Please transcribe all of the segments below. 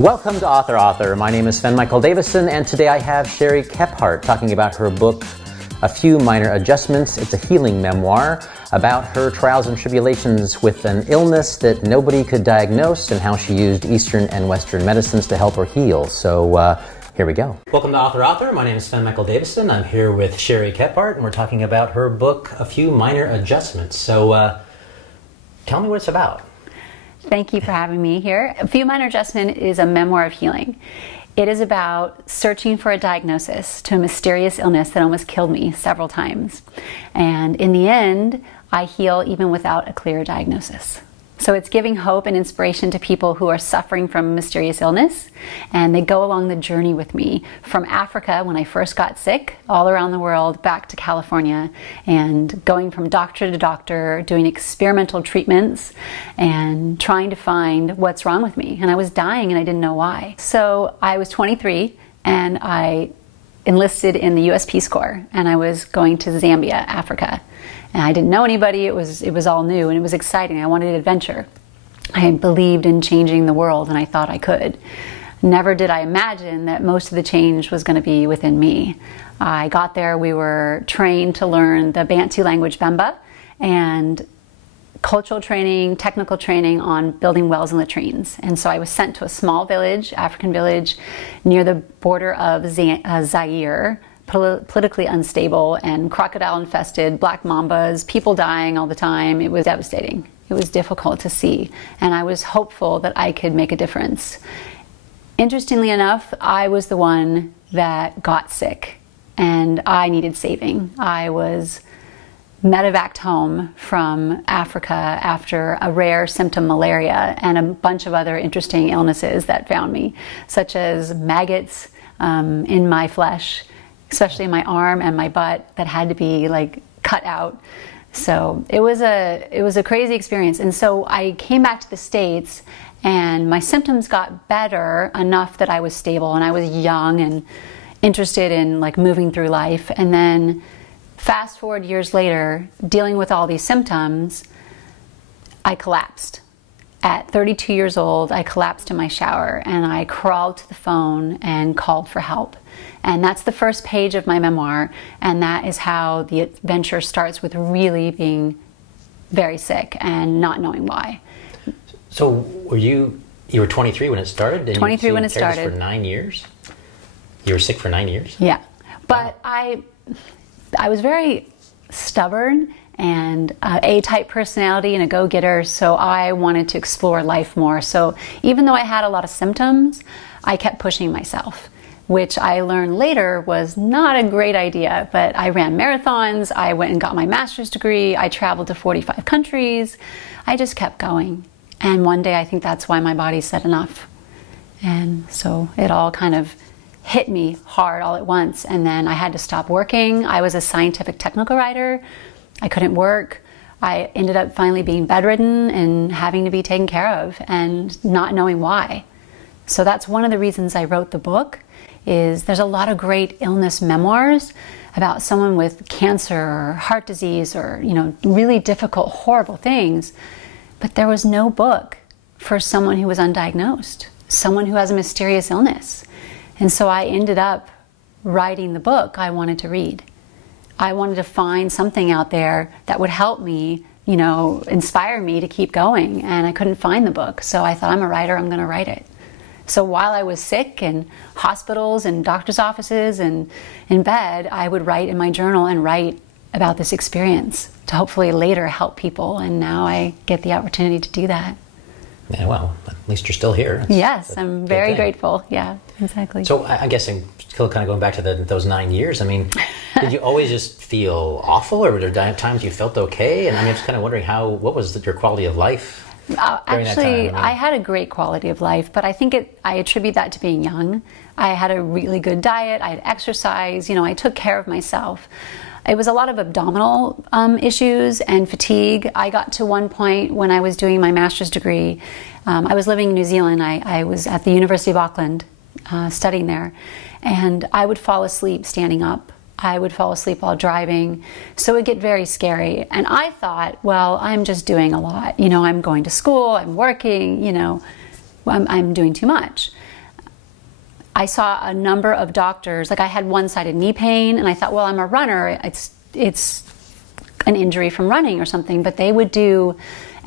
Welcome to Author. My name is Sven Davison, and today I have Cherie Kephart talking about her book, A Few Minor Adjustments. It's a healing memoir about her trials and tribulations with an illness that nobody could diagnose and how she used Eastern and Western medicines to help her heal. So here we go. Welcome to Author. My name is Sven Davison. I'm here with Cherie Kephart, and we're talking about her book, A Few Minor Adjustments. So tell me what it's about. Thank you for having me here. A Few Minor Adjustments is a memoir of healing. It is about searching for a diagnosis to a mysterious illness that almost killed me several times. And in the end, I heal even without a clear diagnosis. So it's giving hope and inspiration to people who are suffering from a mysterious illness, and they go along the journey with me from Africa when I first got sick, all around the world, back to California, and going from doctor to doctor, doing experimental treatments and trying to find what's wrong with me. And I was dying and I didn't know why. So I was 23 and I enlisted in the US Peace Corps, and I was going to Zambia, Africa. And I didn't know anybody. It was all new and it was exciting. I wanted adventure. I believed in changing the world and I thought I could. Never did I imagine that most of the change was going to be within me. I got there, we were trained to learn the Bantu language Bemba and cultural training, technical training on building wells and latrines. And so I was sent to a small village, African village, near the border of Zaire, politically unstable and crocodile infested, black mambas, people dying all the time. It was devastating. It was difficult to see, and I was hopeful that I could make a difference. Interestingly enough, I was the one that got sick and I needed saving. I was medevaced home from Africa after a rare symptom malaria and a bunch of other interesting illnesses that found me, such as maggots in my flesh, especially in my arm and my butt, that had to be like cut out. So it was a crazy experience. And so I came back to the States and my symptoms got better enough that I was stable and I was young and interested in like moving through life. And then fast forward years later, dealing with all these symptoms, I collapsed. At 32 years old, I collapsed in my shower and I crawled to the phone and called for help. And that's the first page of my memoir, and that is how the adventure starts, with really being very sick and not knowing why. So you were 23 when it started? And 23 when it started. For 9 years? You were sick for 9 years? Yeah. But wow. I was very stubborn and A-type personality and a go-getter, so I wanted to explore life more. So even though I had a lot of symptoms, I kept pushing myself, which I learned later was not a great idea. But I ran marathons, I went and got my master's degree, I traveled to 45 countries, I just kept going. And one day I think that's why my body said enough. And so it all kind of hit me hard all at once, and then I had to stop working. I was a scientific technical writer. I couldn't work. I ended up finally being bedridden and having to be taken care of and not knowing why. So that's one of the reasons I wrote the book. Is there's a lot of great illness memoirs about someone with cancer or heart disease or, you know, really difficult, horrible things. But there was no book for someone who was undiagnosed, someone who has a mysterious illness. And so I ended up writing the book I wanted to read. I wanted to find something out there that would help me, you know, inspire me to keep going. And I couldn't find the book. So I thought, I'm a writer, I'm going to write it. So while I was sick in hospitals and doctor's offices and in bed, I would write in my journal and write about this experience to hopefully later help people. And now I get the opportunity to do that. Yeah, well, at least you're still here. Yes, I'm very grateful. Yeah, exactly. So I guess I'm still kind of going back to those 9 years. I mean, did you always just feel awful, or were there times you felt okay? And I mean, I'm just kind of wondering what was your quality of life? Actually, I had a great quality of life, but I think I attribute that to being young. I had a really good diet, I had exercise, you know, I took care of myself. It was a lot of abdominal issues and fatigue. I got to one point when I was doing my master's degree, I was living in New Zealand, I was at the University of Auckland studying there, and I would fall asleep standing up. I would fall asleep while driving, so it would get very scary. And I thought, well, I'm just doing a lot. You know, I'm going to school, I'm working, you know, I'm doing too much. I saw a number of doctors, like I had one-sided knee pain, and I thought, well, I'm a runner, it's an injury from running or something, but they would do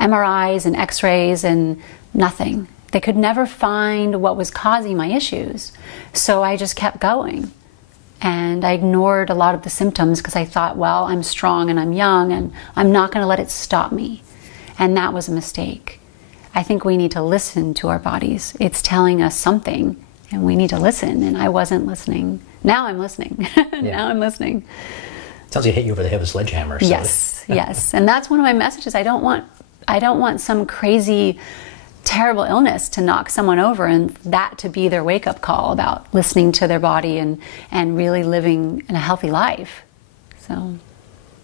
MRIs and x-rays and nothing. They could never find what was causing my issues. So I just kept going. And I ignored a lot of the symptoms because I thought, well, I'm strong and I'm young and I'm not going to let it stop me. And that was a mistake. I think we need to listen to our bodies. It's telling us something and we need to listen. And I wasn't listening. Now I'm listening. Now I'm listening. Sounds like it hit you over the head with a sledgehammer. So. Yes, yes. And that's one of my messages. I don't want some crazy, terrible illness to knock someone over and that to be their wake-up call about listening to their body and really living in a healthy life.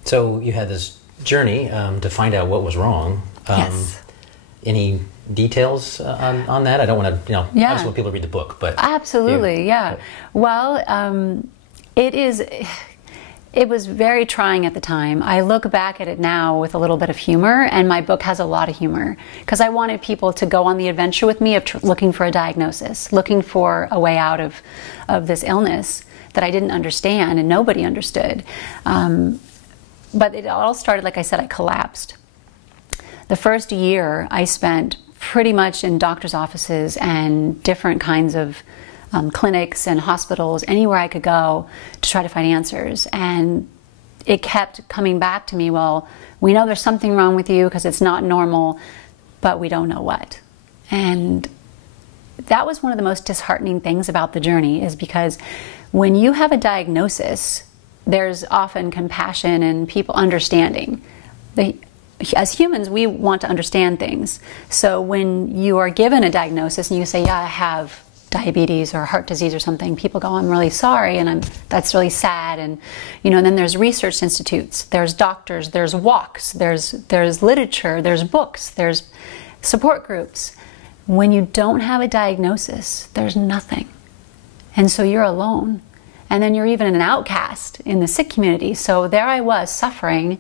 So you had this journey to find out what was wrong. Yes. Any details on that? I don't want to, I just want people to read the book, but absolutely, yeah. Well, it was very trying at the time. I look back at it now with a little bit of humor, and my book has a lot of humor because I wanted people to go on the adventure with me of looking for a diagnosis, looking for a way out of this illness that I didn't understand and nobody understood. But it all started, like I said, I collapsed. The first year I spent pretty much in doctor's offices and different kinds of clinics and hospitals, anywhere I could go to try to find answers. And it kept coming back to me, well, we know there's something wrong with you because it's not normal, but we don't know what. And that was one of the most disheartening things about the journey, is because when you have a diagnosis, there's often compassion and people understanding. As humans, we want to understand things. So when you are given a diagnosis and you say, yeah, I have diabetes or heart disease or something, people go, I'm really sorry, and that's really sad. And and then there's research institutes, there's doctors, there's walks, there's literature, there's books, there's support groups. When you don't have a diagnosis, there's nothing. And so you're alone. And then you're even an outcast in the sick community. So there I was suffering.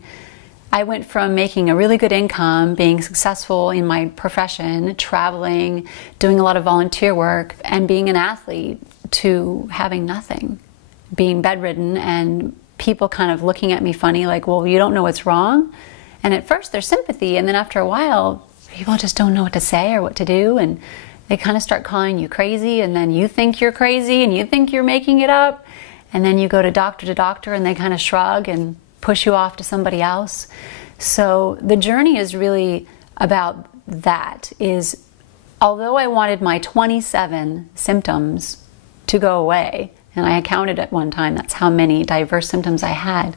I went from making a really good income, being successful in my profession, traveling, doing a lot of volunteer work, and being an athlete, to having nothing, being bedridden, and people kind of looking at me funny, like, well, you don't know what's wrong? And at first there's sympathy, and then after a while, people just don't know what to say or what to do, and they kind of start calling you crazy, and then you think you're crazy, and you think you're making it up, and then you go to doctor, and they kind of shrug and push you off to somebody else. So the journey is really about that, is although I wanted my 27 symptoms to go away, and I counted at one time, that's how many diverse symptoms I had,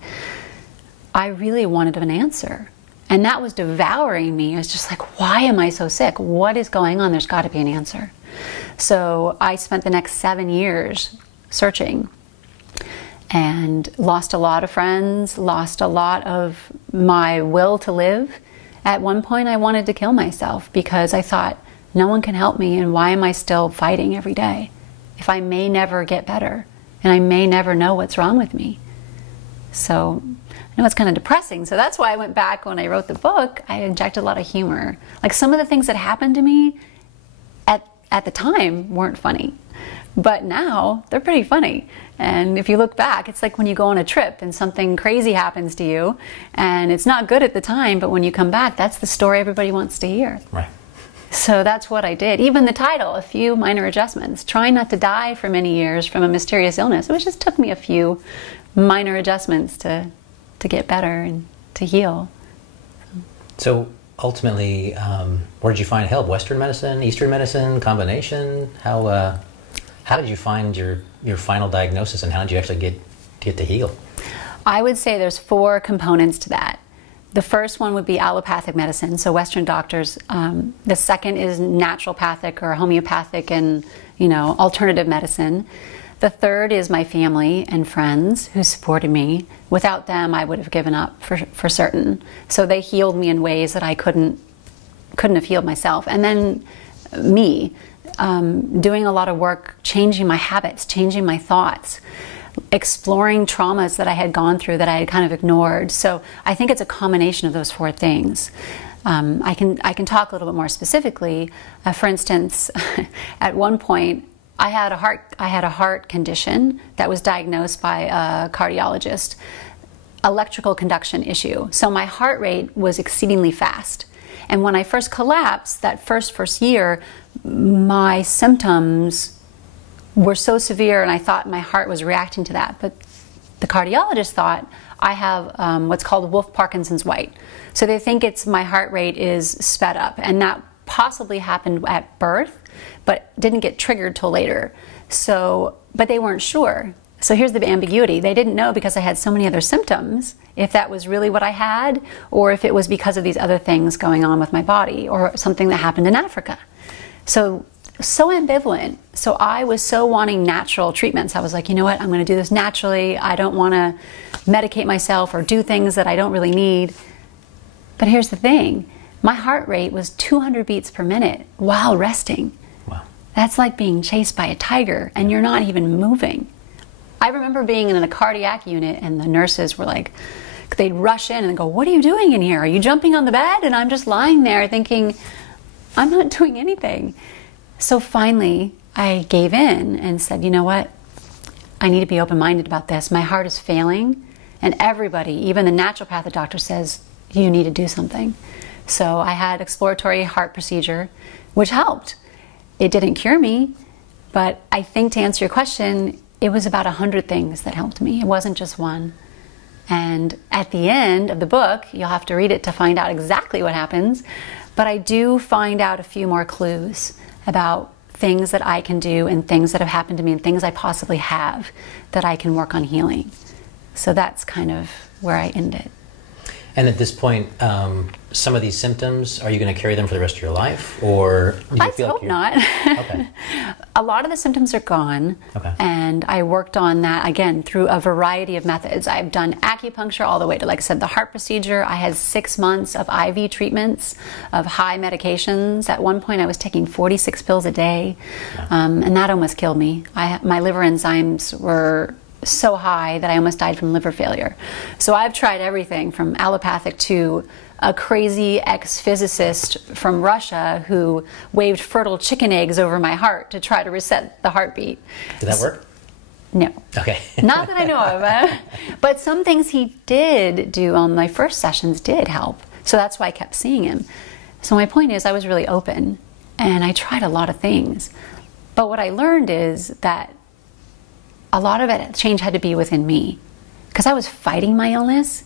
I really wanted an answer. And that was devouring me. It was just like, why am I so sick? What is going on? There's got to be an answer. So I spent the next 7 years searching, and lost a lot of friends, lost a lot of my will to live. At one point I wanted to kill myself because I thought, no one can help me, and why am I still fighting every day if I may never get better and I may never know what's wrong with me? So I know it's kind of depressing, so that's why I went back when I wrote the book. I injected a lot of humor. Like, some of the things that happened to me at the time weren't funny, but now they're pretty funny. And if you look back, it's like when you go on a trip and something crazy happens to you, and it's not good at the time, but when you come back, that's the story everybody wants to hear. Right. So that's what I did. Even the title, A Few Minor Adjustments, trying not to die for many years from a mysterious illness. It just took me a few minor adjustments to get better and to heal. So ultimately, where did you find help? Western medicine, Eastern medicine, combination? How did you find your final diagnosis, and how did you actually get to heal? I would say there's 4 components to that. The first one would be allopathic medicine, so Western doctors. The second is naturopathic or homeopathic and alternative medicine. The third is my family and friends who supported me. Without them, I would have given up for certain. So they healed me in ways that I couldn't have healed myself. And then me. Doing a lot of work, changing my habits, changing my thoughts, exploring traumas that I had gone through that I had kind of ignored. So I think it's a combination of those 4 things. I can talk a little bit more specifically. For instance, at one point, I had a heart condition that was diagnosed by a cardiologist, electrical conduction issue. So my heart rate was exceedingly fast. And when I first collapsed, that first year, my symptoms were so severe, and I thought my heart was reacting to that. But the cardiologist thought I have what's called Wolff-Parkinson's White. So they think it's my heart rate is sped up, and that possibly happened at birth, but didn't get triggered till later. So, but they weren't sure. So here's the ambiguity. They didn't know, because I had so many other symptoms, if that was really what I had, or if it was because of these other things going on with my body, or something that happened in Africa. So ambivalent. So I was so wanting natural treatments. I was like, you know what, I'm going to do this naturally. I don't want to medicate myself or do things that I don't really need. But here's the thing. My heart rate was 200 beats per minute while resting. Wow. That's like being chased by a tiger, and you're not even moving. I remember being in a cardiac unit, and the nurses were like, they'd rush in and go, what are you doing in here? Are you jumping on the bed? And I'm just lying there thinking, I'm not doing anything. So finally, I gave in and said, you know what? I need to be open-minded about this. My heart is failing, and everybody, even the naturopathic doctor, says, you need to do something. So I had exploratory heart procedure, which helped. It didn't cure me, but I think, to answer your question, it was about 100 things that helped me. It wasn't just one. And at the end of the book, you'll have to read it to find out exactly what happens, but I do find out a few more clues about things that I can do, and things that have happened to me, and things I possibly have that I can work on healing. So that's kind of where I end it. And at this point, some of these symptoms, are you going to carry them for the rest of your life, or do you feel hope like not. Okay. A lot of the symptoms are gone, okay. And I worked on that again through a variety of methods. I've done acupuncture all the way to, like I said, the heart procedure. I had 6 months of IV treatments of high medications. At one point, I was taking 46 pills a day, and that almost killed me. My liver enzymes were so high that I almost died from liver failure. So I've tried everything from allopathic to a crazy ex-physicist from Russia who waved fertile chicken eggs over my heart to try to reset the heartbeat. Did that work? No. Okay. Not that I know of. But some things he did do on my first sessions did help. So that's why I kept seeing him. So my point is, I was really open, and I tried a lot of things. But what I learned is that a lot of it, change had to be within me, because I was fighting my illness,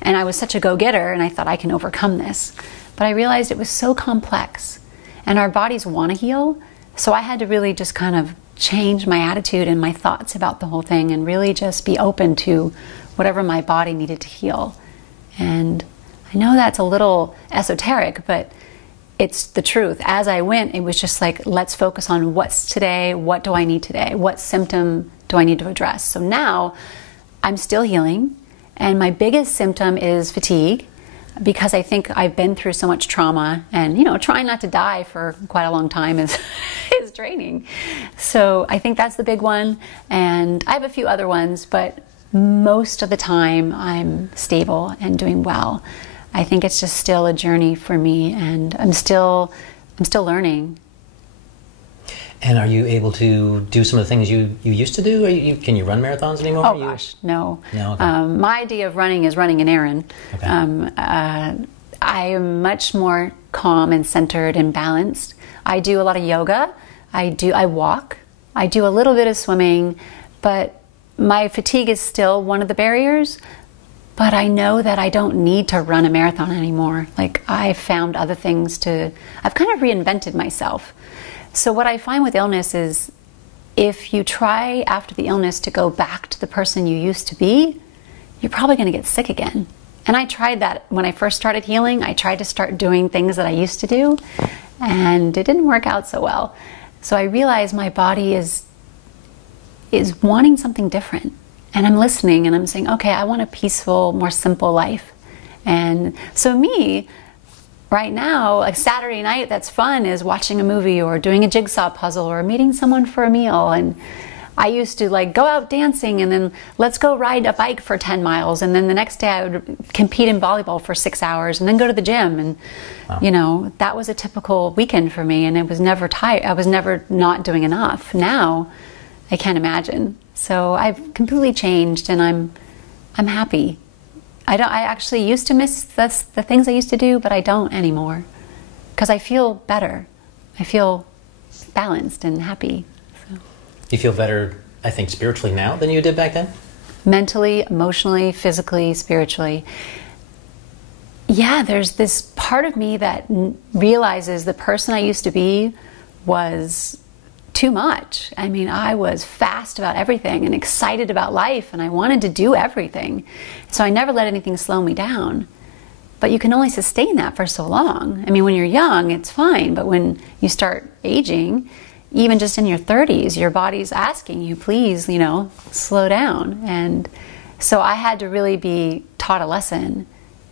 and I was such a go-getter, and I thought I can overcome this. But I realized it was so complex, and our bodies want to heal, so I had to really just kind of change my attitude and my thoughts about the whole thing, and really just be open to whatever my body needed to heal. And I know that's a little esoteric, but it's the truth. As I went, it was just like, let's focus on what's today, what do I need today, what symptom do I need to address. So now I'm still healing, and my biggest symptom is fatigue, because I think I've been through so much trauma, and trying not to die for quite a long time is is draining. So I think that's the big one, and I have a few other ones, but most of the time I'm stable and doing well. I think it's just still a journey for me, and I'm still learning. And are you able to do some of the things you used to do? Can you run marathons anymore? Oh gosh, no. No. Okay. My idea of running is running an errand. Okay. I am much more calm and centered and balanced. I do a lot of yoga. I walk. I do a little bit of swimming, but my fatigue is still one of the barriers. But I know that I don't need to run a marathon anymore. Like, I found other things I've kind of reinvented myself. So what I find with illness is, if you try after the illness to go back to the person you used to be, you're probably going to get sick again. And I tried that when I first started healing. I tried to start doing things that I used to do, and it didn't work out so well. So I realized my body is wanting something different. And I'm listening, and I'm saying, okay, I want a peaceful, more simple life. And so me, right now, like Saturday night that's fun is watching a movie, or doing a jigsaw puzzle, or meeting someone for a meal. And I used to like go out dancing and then let's go ride a bike for 10 miles. And then the next day I would compete in volleyball for 6 hours and then go to the gym. And, you know, that was a typical weekend for me. And it was never tired. I was never not doing enough. Now I can't imagine. So I've completely changed and I'm happy. I actually used to miss the things I used to do, but I don't anymore because I feel better. I feel balanced and happy. So. You feel better, I think, spiritually now than you did back then? Mentally, emotionally, physically, spiritually. Yeah, there's this part of me that realizes the person I used to be was too much. I mean, I was fast about everything and excited about life, and I wanted to do everything. So I never let anything slow me down. But you can only sustain that for so long. I mean, when you're young, it's fine, but when you start aging, even just in your 30s, your body's asking you, please, you know, slow down. And so I had to really be taught a lesson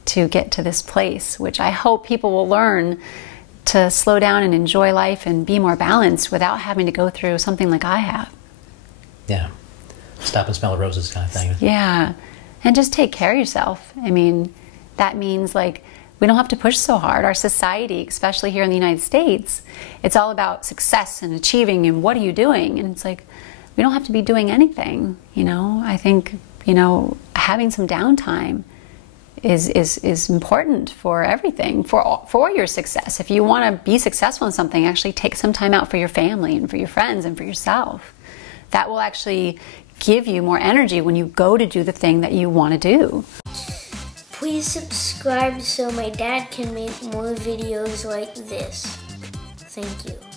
to get to this place, which I hope people will learn to slow down and enjoy life and be more balanced without having to go through something like I have. Yeah. Stop and smell the roses kind of thing. Yeah. And just take care of yourself. I mean, that means like we don't have to push so hard. Our society, especially here in the United States, it's all about success and achieving and what are you doing? And it's like, we don't have to be doing anything, you know? I think, you know, having some downtime is important for everything, for your success. If you want to be successful in something, actually take some time out for your family and for your friends and for yourself. That will actually give you more energy when you go to do the thing that you want to do. Please subscribe so my dad can make more videos like this. Thank you.